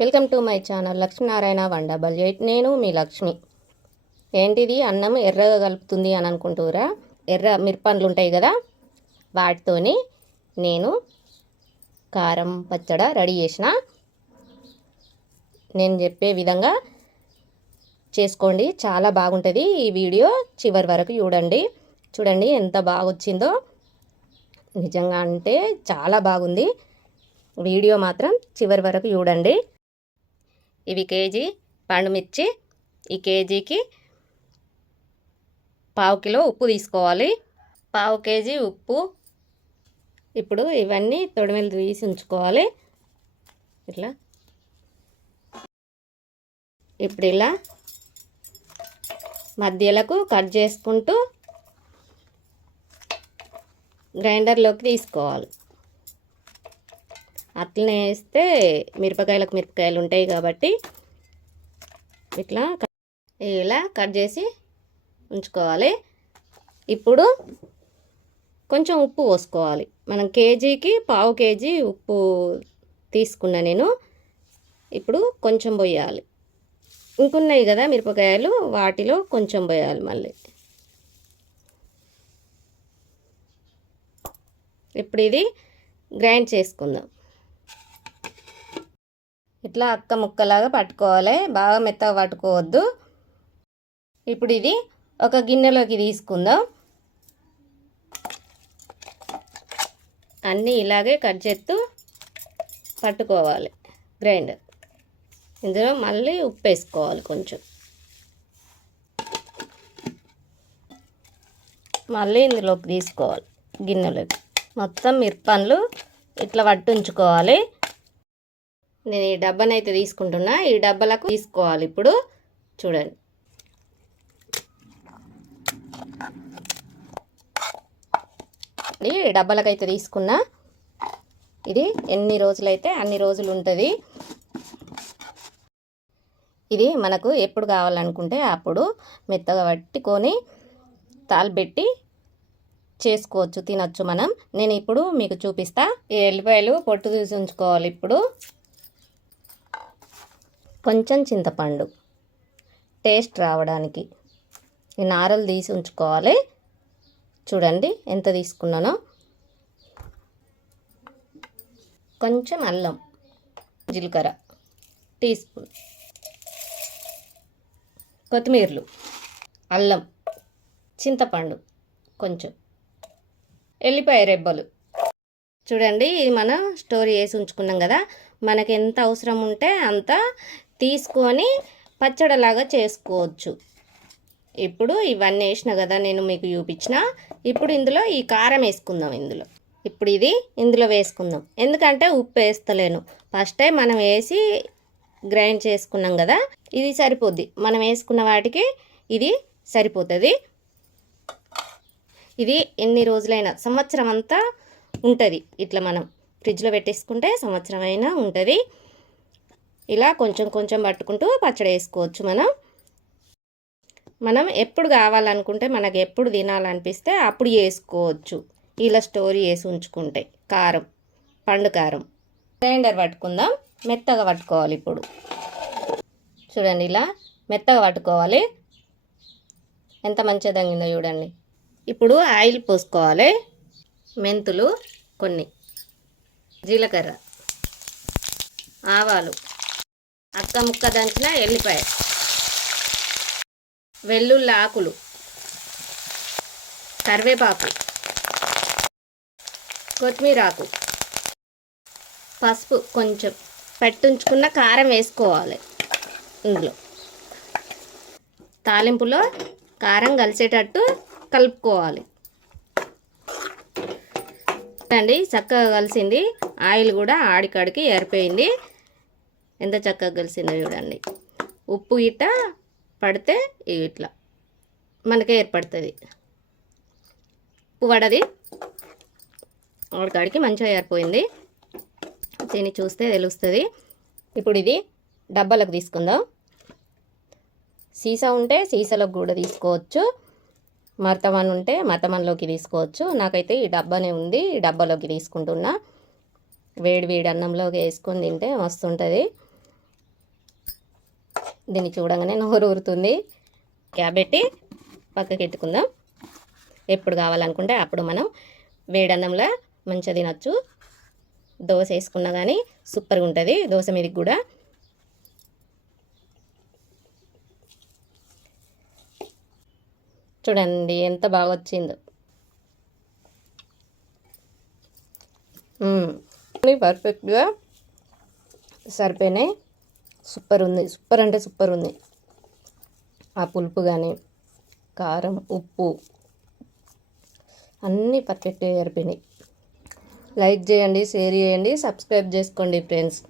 Welcome to my channel Lakshminarayana one double eight. నేను మీ లక్ష్మి. ఏంటిది? అన్నం ఎర్రగా కలుపుతుంది అని అనుకుంటురా ఎర్ర మిరపండ్లు ఉంటాయి కదా వాటితోని నేను కారం పచ్చడ రెడీ చేసిన. నేను చెప్పే విధంగా చేసుకోండి. చాలా బాగుంటుంది ఈ వీడియో. చివరి వరకు చూడండి. చూడండి ఎంత బాగా వచ్చిందో నిజంగా అంటే చాలా బాగుంది. వీడియో మాత్రం చివరి వరకు చూడండి. ఇవి కేజీ పండుమిర్చి. ఈ కేజీకి పావు కిలో ఉప్పు తీసుకోవాలి. పావు కేజీ ఉప్పు. ఇప్పుడు ఇవన్నీ తొడిమెలు తీసి ఉంచుకోవాలి. ఇట్లా. ఇప్పుడు ఇలా మధ్యలకు కట్ చేసుకుంటూ గ్రైండర్లోకి తీసుకోవాలి. అట్లనే వేస్తే మిరపకాయలకు మిరపకాయలు ఉంటాయి కాబట్టి ఇట్లా ఇలా కట్ చేసి ఉంచుకోవాలి. ఇప్పుడు కొంచెం ఉప్పు పోసుకోవాలి. మనం కేజీకి పావు కేజీ ఉప్పు తీసుకున్నా నేను ఇప్పుడు కొంచెం పోయాలి. ఇంకున్నాయి కదా మిరపకాయలు వాటిలో కొంచెం పోయాలి మళ్ళీ. ఇప్పుడు ఇది గ్రైండ్ చేసుకుందాం. ఇట్లా అక్క ముక్కలాగా పట్టుకోవాలి. బాగా మెత్తగా పట్టుకోవద్దు. ఇప్పుడు ఇది ఒక గిన్నెలోకి తీసుకుందాం. అన్నీ ఇలాగే కట్ చేస్తూ పట్టుకోవాలి. గ్రైండర్. ఇందులో మళ్ళీ ఉప్పు వేసుకోవాలి కొంచెం. మళ్ళీ ఇందులోకి తీసుకోవాలి గిన్నెలోకి. మొత్తం మిరపండ్లు ఇట్లా పట్టుంచుకోవాలి. నేను ఈ డబ్బానైతే తీసుకుంటున్నా. ఈ డబ్బాలకు తీసుకోవాలి ఇప్పుడు. చూడండి. ఈ డబ్బాలకైతే తీసుకున్నా. ఇది ఎన్ని రోజులైతే అన్ని రోజులు ఉంటుంది ఇది మనకు ఎప్పుడు కావాలనుకుంటే అప్పుడు మెత్తగా పట్టుకొని తాల్బెట్టి చేసుకోవచ్చు తినచ్చు మనం. నేను ఇప్పుడు మీకు చూపిస్తా. ఈ ఎల్లిపాయలు పొట్టు తీసి ఉంచుకోవాలి ఇప్పుడు. కొంచెం చింతపండు టేస్ట్ రావడానికి. ఈ నారలు తీసి ఉంచుకోవాలి. చూడండి ఎంత తీసుకున్నానో. కొంచెం అల్లం జీలకర్ర టీ స్పూన్ కొత్తిమీరలు అల్లం చింతపండు కొంచెం ఎల్లిపాయ రెబ్బలు. చూడండి ఇది మనం స్టోర్ చేసి ఉంచుకున్నాం కదా. మనకి ఎంత అవసరం ఉంటే అంత తీసుకొని పచ్చడిలాగా చేసుకోవచ్చు. ఇప్పుడు ఇవన్నీ వేసిన కదా నేను మీకు చూపించిన. ఇప్పుడు ఇందులో ఈ కారం వేసుకుందాం ఇందులో. ఇప్పుడు ఇది ఇందులో వేసుకుందాం. ఎందుకంటే ఉప్పు వేస్తలేను. ఫస్ట్ టైం మనం వేసి గ్రైండ్ చేసుకున్నాం కదా ఇది సరిపోద్ది. మనం వేసుకున్న వాటికి ఇది సరిపోతుంది. ఇది ఎన్ని రోజులైనా సంవత్సరం అంతా ఉంటుంది. ఇట్లా మనం ఫ్రిడ్జ్లో పెట్టేసుకుంటే సంవత్సరం అయినా ఉంటుంది. ఇలా కొంచెం కొంచెం పట్టుకుంటూ పచ్చడి వేసుకోవచ్చు మనం. మనం ఎప్పుడు కావాలనుకుంటే మనకు ఎప్పుడు తినాలనిపిస్తే అప్పుడు వేసుకోవచ్చు. ఇలా స్టోరీ చేసి ఉంచుకుంటే. కారం పండు కారం. గ్రైండర్ పట్టుకుందాం. మెత్తగా పట్టుకోవాలి ఇప్పుడు. చూడండి ఇలా మెత్తగా పట్టుకోవాలి. ఎంత మంచిగా తగ్గిందో చూడండి. ఇప్పుడు ఆయిల్ పోసుకోవాలి. మెంతులు కొన్ని. జీలకర్ర. ఆవాలు. అక్క ముక్క దంచిన ఎల్లిపాయ. వెల్లుల్లి ఆకులు. కరివేపాకు. కొత్తిమీర ఆకు. పసుపు కొంచెం పెట్టుంచుకున్న కారం వేసుకోవాలి ఇందులో. తాలింపులో కారం కలిసేటట్టు కలుపుకోవాలి. అండి చక్కగా కలిసింది. ఆయిల్ కూడా ఆడికాడికి ఏరిపోయింది. ఎంత చక్కగా కలిసిందో చూడండి. ఉప్పు ఇట్ట పడితే ఇట్లా. మనకే ఏర్పడుతుంది. ఉప్పు పడది. ఆడికాడికి మంచిగా ఏర్పోయింది. దీన్ని చూస్తే తెలుస్తుంది. ఇప్పుడు ఇది డబ్బాలకు తీసుకుందాం. సీసా ఉంటే సీసాలకు కూడా తీసుకోవచ్చు. మర్తమన్ ఉంటే మర్తమన్లోకి తీసుకోవచ్చు. నాకైతే ఈ డబ్బానే ఉంది. ఈ డబ్బాలోకి తీసుకుంటున్నా. వేడి వేడి అన్నంలోకి వేసుకొని తింటే మస్తు ఉంటుంది దీన్ని చూడంగానే నోరు ఊరుతుంది. క్యాబెట్టి పక్కకి ఎత్తుకుందాం. ఎప్పుడు కావాలనుకుంటే అప్పుడు మనం వేడన్నంలో మంచిగా తినచ్చు. దోశ వేసుకున్నా కానీ సూపర్గా ఉంటుంది దోశ మీదకి కూడా. చూడండి ఎంత బాగా వచ్చిందో. పర్ఫెక్ట్గా సరిపోయినాయి. సూపర్ ఉంది సూపర్ అంటే సూపర్ ఉంది ఆ పులుపు కానీ కారం ఉప్పు అన్నీ పర్ఫెక్ట్గా సరిపోయినాయి లైక్ చేయండి షేర్ చేయండి సబ్స్క్రైబ్ చేసుకోండి ఫ్రెండ్స్